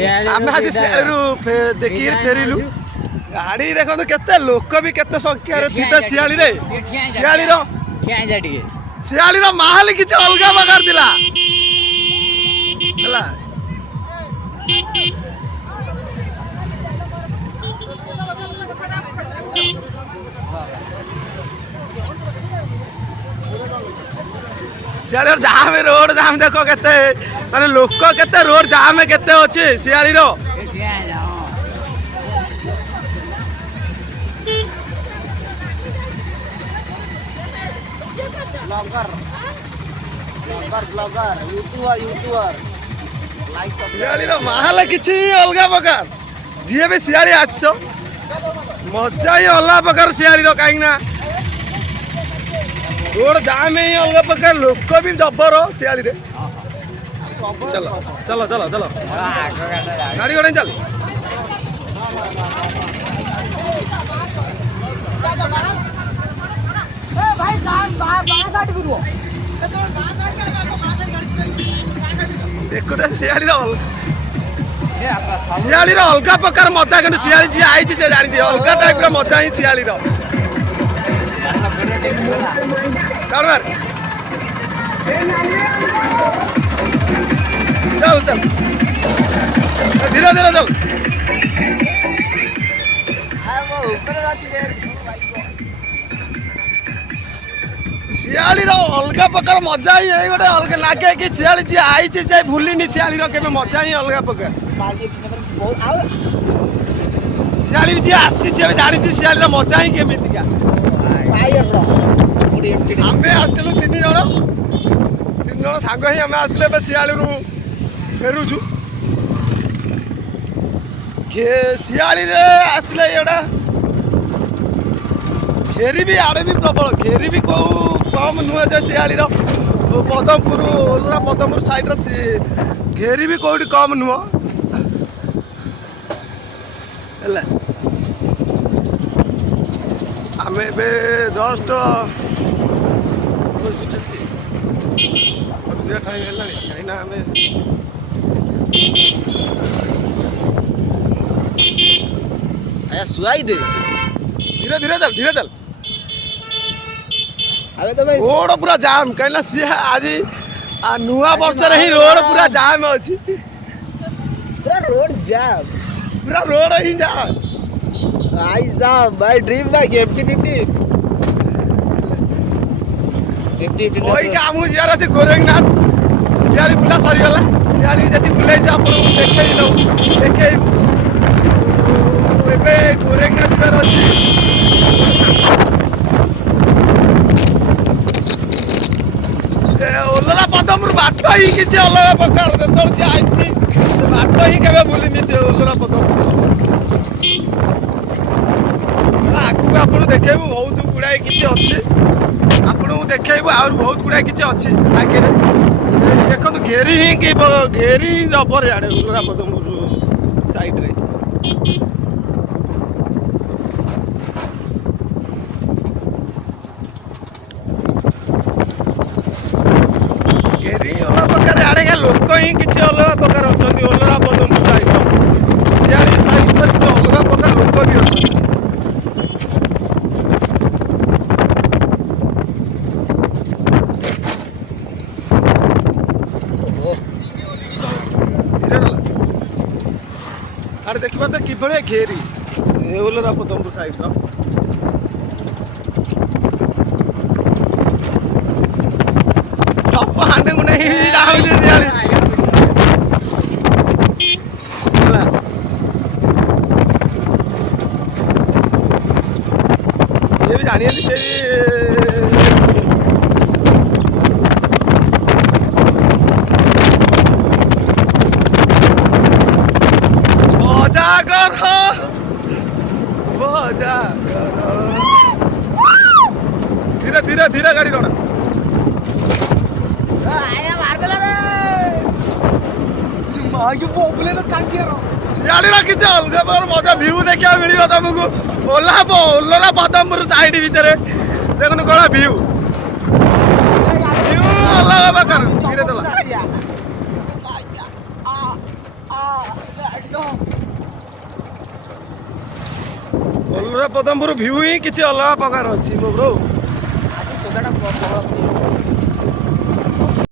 आम आज देखिए फेरिलु गाड़ी देखो केते लोक भी केते संख्यार थिबे सियाली रे सियाली रो माहौल किछ अलगा प्रकार दिला हला सियाली जाम रोड जाम देखो केते माने लोक केते रोड जाम केते अछि सियाली रो ब्लॉगर यूट्यूबर सियाली रो माहौल किछ अलगा प्रकार जी भी सियाली आछो मजा ही अलग प्रकार सियाली रो काई ना रोड जाम ही अलग प्रकार लोक भी जबर सियाली रे चलो चलो चलो चलो गाड़ी गोड़े चल देखो तो सियाली अलग प्रकार मजा कि सियाली जी आई से जानी अलग टाइप मजा ही सियाली चल चल धीरे धीरे चल सियाली अलग प्रकार मजा ही है गोटे अलग लगे कि सियाली जी आई से भूलिनी सियाली के मजा ही अलग प्रकार सियाली जी आसी सी जानी सियाली मजा ही केमितिका आम आसलु तीन जन सांग ही आम आसलु सियाली फेरुचु सियाली आसले एटा घेरी भी आड़े भी प्रबल घेरी भी कौ कम नुहे सियाली पदमपुर ओलरा पदमपुर साइड घेरी भी कौटी कम नुह आम ए जस्ट कहीं आम सुई दे धीरे धीरे चल धीरे चल रोड पूरा जाम कहीं सी आज नुआ वर्ष ही रोड पूरा जाम अच्छी पूरा रोड जाम पूरा रोड ही जाम आई जाम भाई ड्रीम बाइक वही काम हो यार से गोरखनाथ सियाली बुला सरी गला सियाली जति बुले जा अपन देखै लो देखै एबे गोरखनाथ पर अछि ओलरा पदमपुर बाट ही किछि अलग प्रकार जतल जे आइछि बाट ही केबे बुलिनि छै ओलरा पदमपुर आगु आपन देखेबु बहुत गुडाई किछि अछि आपन देखेबु और बहुत गुडाई किछि अछि आगे देखो तो घेरी ही कि घेरी जबर याडे ओलरा पदमपुर साइड रे लोक ही किसी अलग प्रकार अच्छा ओलरा पदमपुर साइड सियाली साइड अलग प्रकार लोक भी अच्छा अरे देखिए तो कि घेरी ओलरा पदमपुर साइड हांडे को नहीं सियाली ये भी जानिए से धीरे धीरे धीरे गाड़ी रोड़ा सियाली किसी अलग मजा भ्यू देखा मिल तुमको ओलरा पदमपुर साइड भितर देखो कौन भ्यू अलग प्रकार धीरे चला ଅଲଗା ପଦମପୁର ଭିଉ ହିଁ କିଛି ଅଲଗା ପ୍ରକାର ଅଛି ମୋ ବ୍ରୋ। ଆଜି ସୁଧାଟା